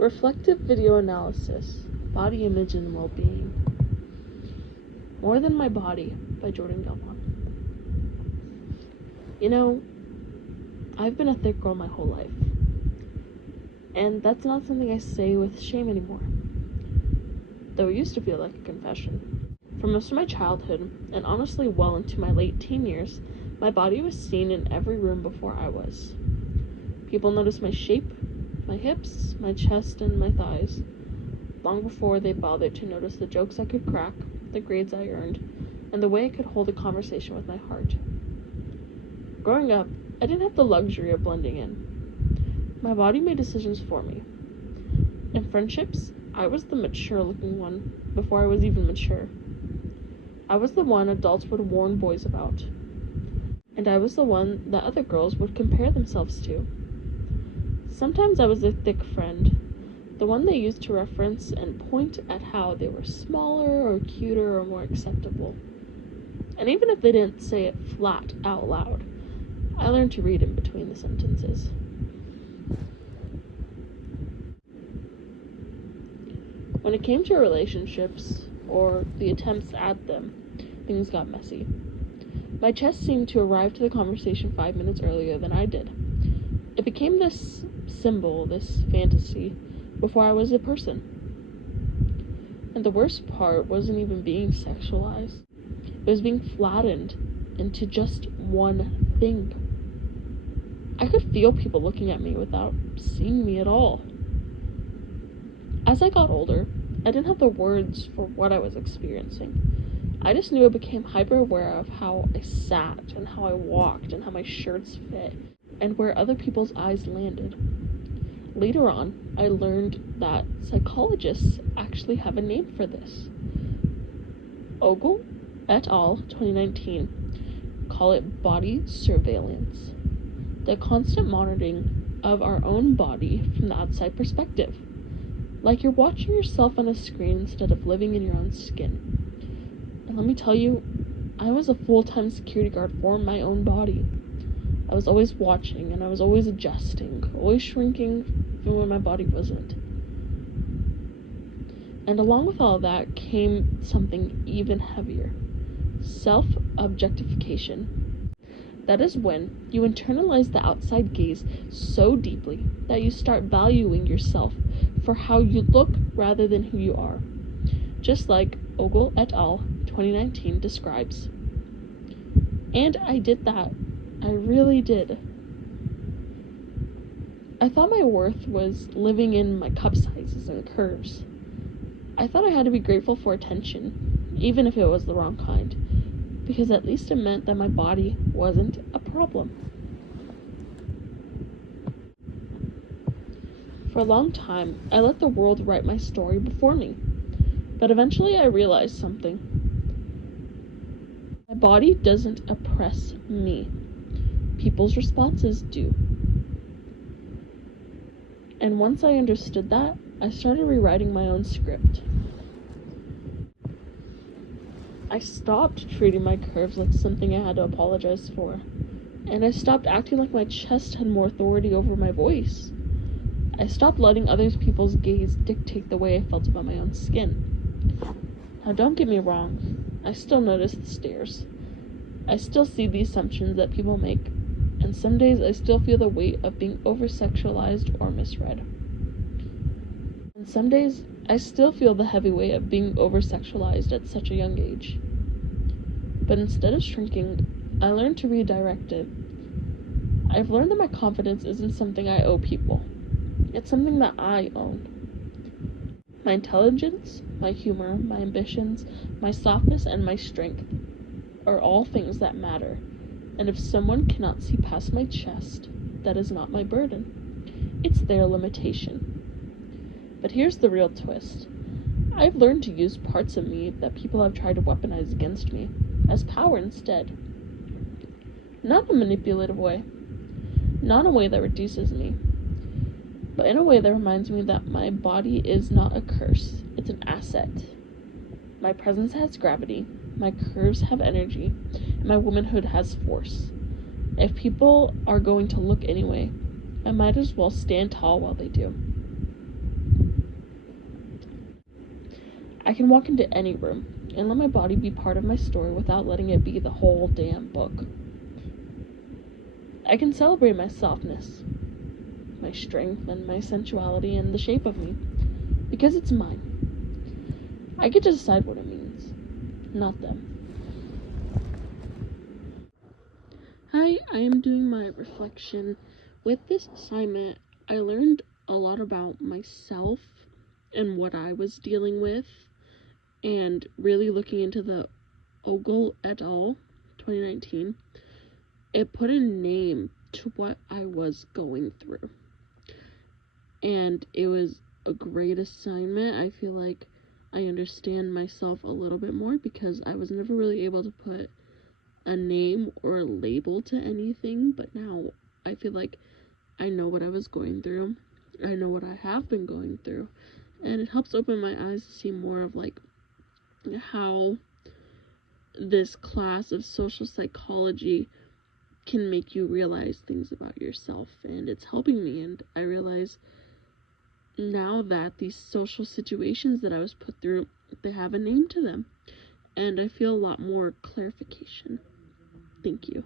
Reflective Video Analysis, Body Image and Well-Being. More Than My Body by Jordan Galvan. You know, I've been a thick girl my whole life. And that's not something I say with shame anymore. Though it used to feel like a confession. For most of my childhood, and honestly well into my late teen years, my body was seen in every room before I was. People noticed my shape, my hips, my chest, and my thighs, long before they bothered to notice the jokes I could crack, the grades I earned, and the way I could hold a conversation with my heart. Growing up, I didn't have the luxury of blending in. My body made decisions for me. In friendships, I was the mature-looking one before I was even mature. I was the one adults would warn boys about. And I was the one that other girls would compare themselves to. Sometimes I was a thick friend, the one they used to reference and point at how they were smaller or cuter or more acceptable. And even if they didn't say it flat out loud, I learned to read in between the sentences. When it came to relationships, or the attempts at them, things got messy. My chest seemed to arrive to the conversation 5 minutes earlier than I did. It became this symbol, this fantasy, before I was a person. And the worst part wasn't even being sexualized. It was being flattened into just one thing. I could feel people looking at me without seeing me at all. As I got older, I didn't have the words for what I was experiencing. I just knew I became hyper aware of how I sat and how I walked and how my shirts fit and where other people's eyes landed. Later on, I learned that psychologists actually have a name for this. Ogle et al. 2019 call it body surveillance, the constant monitoring of our own body from the outside perspective, like you're watching yourself on a screen instead of living in your own skin. And let me tell you, I was a full-time security guard for my own body. I was always watching, and I was always adjusting, always shrinking even when my body wasn't. And along with all that came something even heavier: self-objectification. That is when you internalize the outside gaze so deeply that you start valuing yourself for how you look rather than who you are, just like Ogle et al. 2019 describes. And I did that. I really did. I thought my worth was living in my cup sizes and curves. I thought I had to be grateful for attention, even if it was the wrong kind, because at least it meant that my body wasn't a problem. For a long time, I let the world write my story before me, but eventually I realized something. My body doesn't oppress me. People's responses do. And once I understood that, I started rewriting my own script. I stopped treating my curves like something I had to apologize for, and I stopped acting like my chest had more authority over my voice. I stopped letting other people's gaze dictate the way I felt about my own skin. Now, don't get me wrong, I still notice the stares. I still see the assumptions that people make, and some days I still feel the weight of being over-sexualized or misread. And some days I still feel the heavy weight of being over-sexualized at such a young age. But instead of shrinking, I learned to redirect it. I've learned that my confidence isn't something I owe people. It's something that I own. My intelligence, my humor, my ambitions, my softness, and my strength are all things that matter. And if someone cannot see past my chest, that is not my burden. It's their limitation. But here's the real twist. I've learned to use parts of me that people have tried to weaponize against me as power instead. Not in a manipulative way. Not in a way that reduces me. But in a way that reminds me that my body is not a curse, it's an asset. My presence has gravity, my curves have energy, and my womanhood has force. If people are going to look anyway, I might as well stand tall while they do. I can walk into any room and let my body be part of my story without letting it be the whole damn book. I can celebrate my softness, my strength, and my sensuality and the shape of me, because it's mine. I get to decide what it means, not them. Hi, I am doing my reflection. With this assignment, I learned a lot about myself and what I was dealing with, and really looking into the Ogle et al. 2019. It put a name to what I was going through, and it was a great assignment. I feel like I understand myself a little bit more because I was never really able to put a name or a label to anything, but now I feel like I know what I was going through. I know what I have been going through, and it helps open my eyes to see more of like how this class of social psychology can make you realize things about yourself, and it's helping me. And I realize now that these social situations that I was put through, they have a name to them, and I feel a lot more clarification. Thank you.